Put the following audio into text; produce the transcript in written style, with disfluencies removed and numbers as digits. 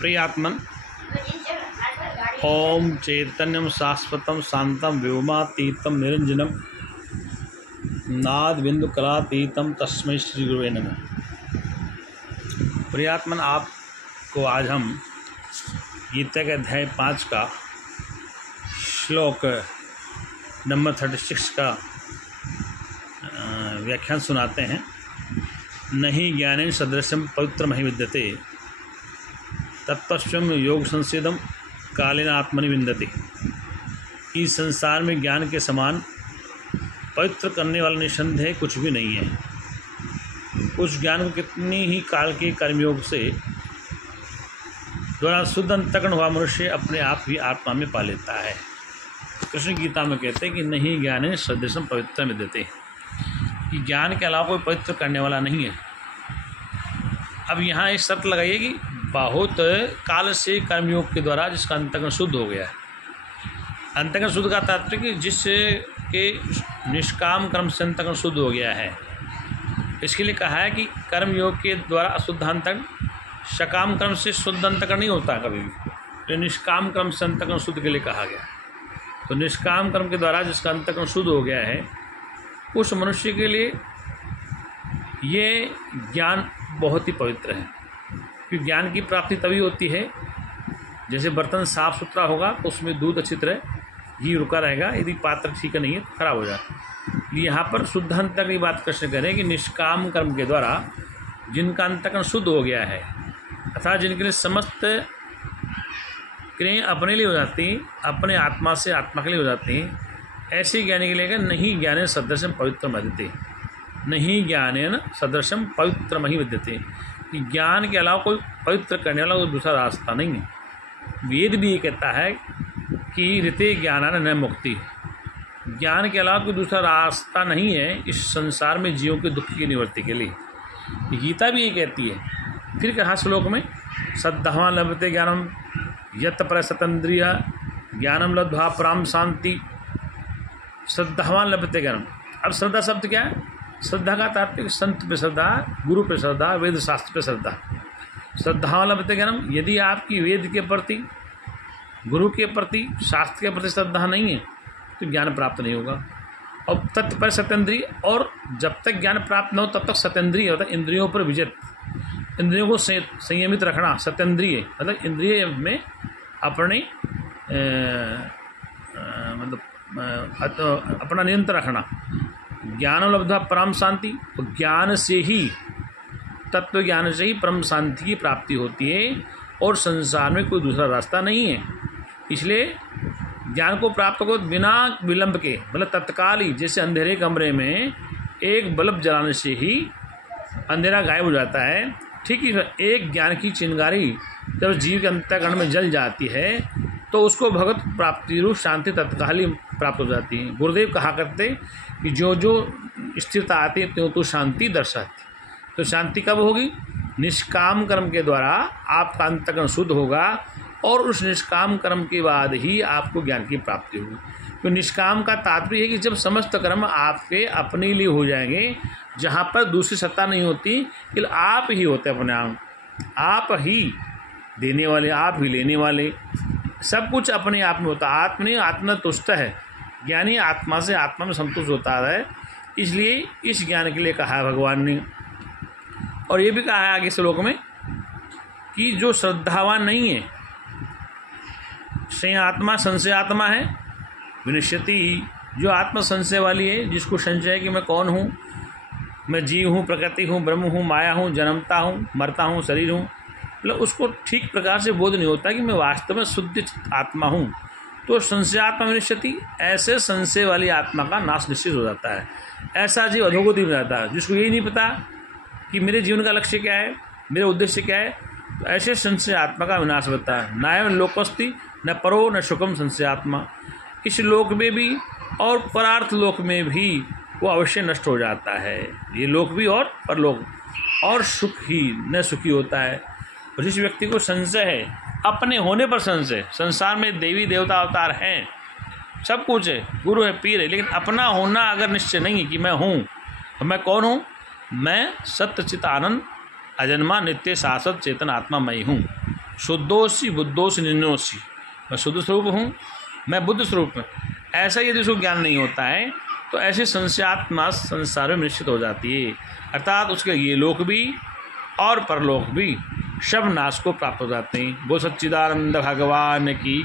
प्रियात्मन ओम चैतन्यम शाश्वतम शांतम व्योमातीतम निरंजनम नाद बिंदु कलातीतम तस्मै श्री गुरुवे नमः। प्रियात्मन, आपको आज हम गीता के अध्याय 5 का श्लोक नंबर 36 का व्याख्यान सुनाते हैं। नहीं ज्ञानेन सदृशं पवित्रमहि विद्यते तत्पश्यम योग संसेदम कालेन आत्मनि विन्दति। इस संसार में ज्ञान के समान पवित्र करने वाला निसंदेह कुछ भी नहीं है। उस ज्ञान को कितनी ही काल के कर्मयोग से द्वारा शुद्ध अंतःकरण हुआ मनुष्य अपने आप ही आत्मा में पा लेता है। कृष्ण गीता में कहते हैं कि नहीं ज्ञानेन सदृशं पवित्रं विद्यते, कि ज्ञान के अलावा कोई पवित्र करने वाला नहीं है। अब यहाँ एक शर्त लगाइए कि बहुत काल से कर्मयोग के द्वारा जिसका अंतःकरण शुद्ध हो गया है। अंतःकरण शुद्ध का तात्पर्य जिसके निष्काम कर्म से अंतःकरण शुद्ध हो गया है। इसके लिए कहा है कि कर्मयोग के द्वारा अशुद्ध अंतःकरण, सकाम कर्म से शुद्ध अंतःकरण नहीं होता कभी भी, तो निष्काम कर्म से अंतःकरण शुद्ध के लिए कहा गया। तो निष्काम कर्म के द्वारा जिसका अंतःकरण शुद्ध हो गया है, उस मनुष्य के लिए ये ज्ञान बहुत ही पवित्र है। क्योंकि ज्ञान की प्राप्ति तभी होती है, जैसे बर्तन साफ सुथरा होगा तो उसमें दूध अच्छी तरह घी रुका रहेगा, यदि पात्र ठीक नहीं है तो खराब हो जाए। यहाँ पर शुद्ध अंतःकरण की बात कृष्ण करें कि निष्काम कर्म के द्वारा जिनका अंतःकरण शुद्ध हो गया है, अर्थात जिनके लिए समस्त क्रियाएं अपने लिए हो जाती, अपने आत्मा से आत्मा के लिए हो जाती, ऐसे ज्ञानी के लिए नहीं ज्ञानेन सदृशं पवित्रम विद्यते। नहीं ज्ञानेन सदृशं पवित्रमहि विद्यते, कि ज्ञान के अलावा कोई पवित्र करने वाला कोई दूसरा रास्ता नहीं है। वेद भी ये कहता है कि ऋते ज्ञानान न मुक्ति, ज्ञान के अलावा कोई दूसरा रास्ता नहीं है इस संसार में जीवों के दुख की निवृत्ति के लिए। गीता भी ये कहती है। फिर कहा श्लोक में सद्धावान लभते ज्ञानम यत् परसतेन्द्रिय ज्ञानम लब्ध्वा पराम शांति श्रद्धावान लभते ज्ञानम। अब श्रद्धा शब्द क्या है? श्रद्धा का तात्पर्य संत पे श्रद्धा, गुरु पे श्रद्धा, वेद शास्त्र पे श्रद्धा। श्रद्धावान लभते ज्ञानम, यदि आपकी वेद के प्रति, गुरु के प्रति, शास्त्र के प्रति श्रद्धा नहीं है तो ज्ञान प्राप्त नहीं होगा। और तत्पर सतेंद्रिय, और जब तक ज्ञान प्राप्त न हो तब तक सतेंद्रिय मतलब इंद्रियों पर विजय, इंद्रियों को संयमित रखना। सतेंद्रिय मतलब इंद्रिय में अपने मतलब अपना नियंत्रण रखना। ज्ञान लब्ध्वा परम शांति, तो ज्ञान से ही, तत्व ज्ञान से ही परम शांति की प्राप्ति होती है और संसार में कोई दूसरा रास्ता नहीं है। इसलिए ज्ञान को प्राप्त करो बिना विलंब के, मतलब तत्काल ही। जैसे अंधेरे कमरे में एक बल्ब जलाने से ही अंधेरा गायब हो जाता है, ठीक ही एक ज्ञान की चिंगारी जब जीव के अंतःकरण में जल जाती है तो उसको भगवत प्राप्ति रूप शांति तत्काल ही प्राप्त हो जाती है। गुरुदेव कहा करते कि जो जो स्थिरता आती है त्यों तो शांति दर्शाती। तो शांति कब होगी? निष्काम कर्म के द्वारा आपका अंतःकरण शुद्ध होगा और उस निष्काम कर्म के बाद ही आपको ज्ञान की प्राप्ति होगी। तो निष्काम का तात्पर्य है कि जब समस्त कर्म आपके अपने लिए हो जाएंगे, जहाँ पर दूसरी सत्ता नहीं होती, कि आप ही होते अपने आप ही देने वाले, आप ही लेने वाले, सब कुछ अपने आप में होता। आत्मनि आत्मा तुष्ट है, ज्ञानी आत्मा से आत्मा में संतुष्ट होता है। इसलिए इस ज्ञान के लिए कहा है भगवान ने। और ये भी कहा है आगे श्लोक में कि जो श्रद्धावान नहीं है, संशय आत्मा, संशय आत्मा है विनश्यति, जो आत्मा संशय वाली है, जिसको संशय है कि मैं कौन हूँ, मैं जीव हूँ, प्रकृति हूँ, ब्रह्म हूँ, माया हूँ, जन्मता हूँ, मरता हूँ, शरीर हूँ, मतलब उसको ठीक प्रकार से बोध नहीं होता कि मैं वास्तव में शुद्ध आत्मा हूँ। तो संशय आत्मा विनश्यति, ऐसे संशय वाली आत्मा का नाश निश्चित हो जाता है। ऐसा जीव अधोगति में जाता है जिसको यही नहीं पता कि मेरे जीवन का लक्ष्य क्या है, मेरे उद्देश्य क्या है। तो ऐसे संशय आत्मा का विनाश होता है। नायम लोकोस्ति न परो न सुखम संशय आत्मा, इस लोक में भी और परार्थ लोक में भी वो अवश्य नष्ट हो जाता है। ये लोक भी और परलोक, और सुख ही न सुखी होता है। और जिस व्यक्ति को संशय है, अपने होने पर संशय, संसार में देवी देवता अवतार हैं, सब कुछ है, गुरु है, पीर है, लेकिन अपना होना अगर निश्चय नहीं है कि मैं हूँ, तो मैं कौन हूँ, मैं सत्य चित आनंद अजन्मा नित्य शाश्वत चेतन आत्मा मई हूँ। शुद्धोसी बुद्धोसी निन्नोसी, मैं शुद्ध स्वरूप हूँ, मैं बुद्ध स्वरूप हूँ। ऐसा यदि उसको ज्ञान नहीं होता है तो ऐसी संशयात्मा संसार में निश्चित हो जाती है, अर्थात उसके ये लोक भी और परलोक भी सब नाश को प्राप्त हो जाते हैं। वो सच्चिदानंद भगवान की